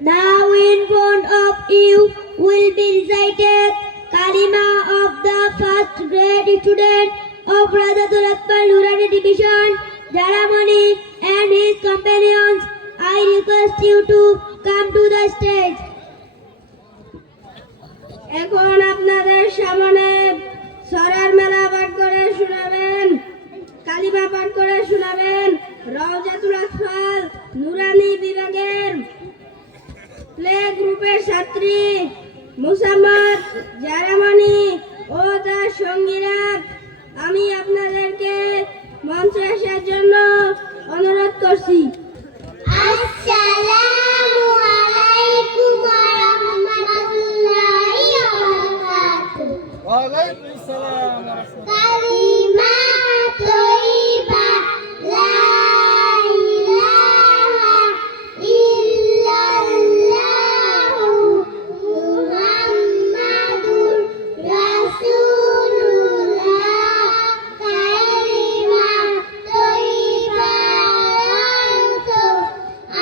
Now in front of you will be recited Kalima of the first grade student of Rajatul Akbar Nurani Division, Jaramani and his companions. I request you to come to the stage. এখন আপনাদের সামনে সরার মেলা পাঠ করে শোনাবেন, কালিমা পাঠ করে শোনাবেন রাজাতুল আকবার নুরানি বিভাগের প্লে গ্রুপের ছাত্রী মুসাম্মদ জারামানি ও তার সঙ্গীরা। আমি আপনাদেরকে মঞ্চে আসার জন্য অনুরোধ করছি। আসসালামু আলাইকুম ওয়া রাহমাতুল্লাহি ওয়া বারাকাতুহু। ওয়া আলাইকুম আসসালাম ওয়া রাহমাতুল্লাহ। কালিমা তয়্যিবা লা ইলাহা ইল্লাল্লাহু মুহাম্মাদুর রাসূলুল্লাহ। কালিমা তয়্যিবা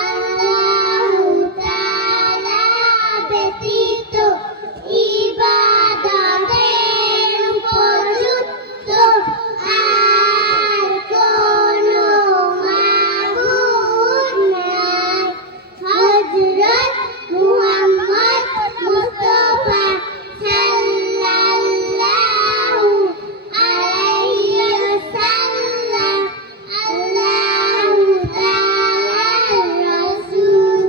আল্লাহু তাআলা ব্যতীত ইবাদতের উপযুক্ত আর কোনো মাবুদ নাই। হযরত মুহাম্মদ মুস্তাফা সাল্লাল্লাহু আলাইহি ওয়াসাল্লাম আল্লাহু তাআলার রাসূল।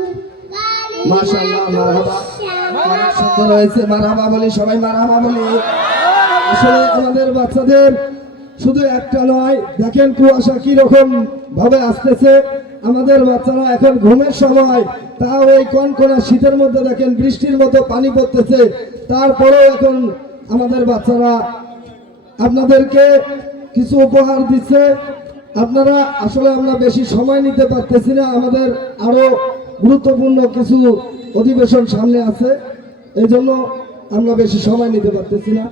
মাশাআল্লাহ, মারহাবা, অনেক সুন্দর হয়েছে। মারহাবা বলি, সবাই মারহাবা বলি। আসলে আমাদের বাচ্চাদের শুধু একটা নয়, দেখেন কুয়াশা কি রকম ভাবে আসতেছে। আমাদের বাচ্চারা এখন ঘুমের সময়, তাও এই কনকনা শীতের মধ্যে দেখেন বৃষ্টির মতো পানি পড়তেছে, তারপরেও এখন আমাদের বাচ্চারা আপনাদেরকে কিছু উপহার দিচ্ছে। আপনারা আসলে আমরা বেশি সময় নিতে পারতেছি না, আমাদের আরো গুরুত্বপূর্ণ কিছু অধিবেশন সামনে আছে, এই জন্য আমরা বেশি সময় নিতে পারতেছি না।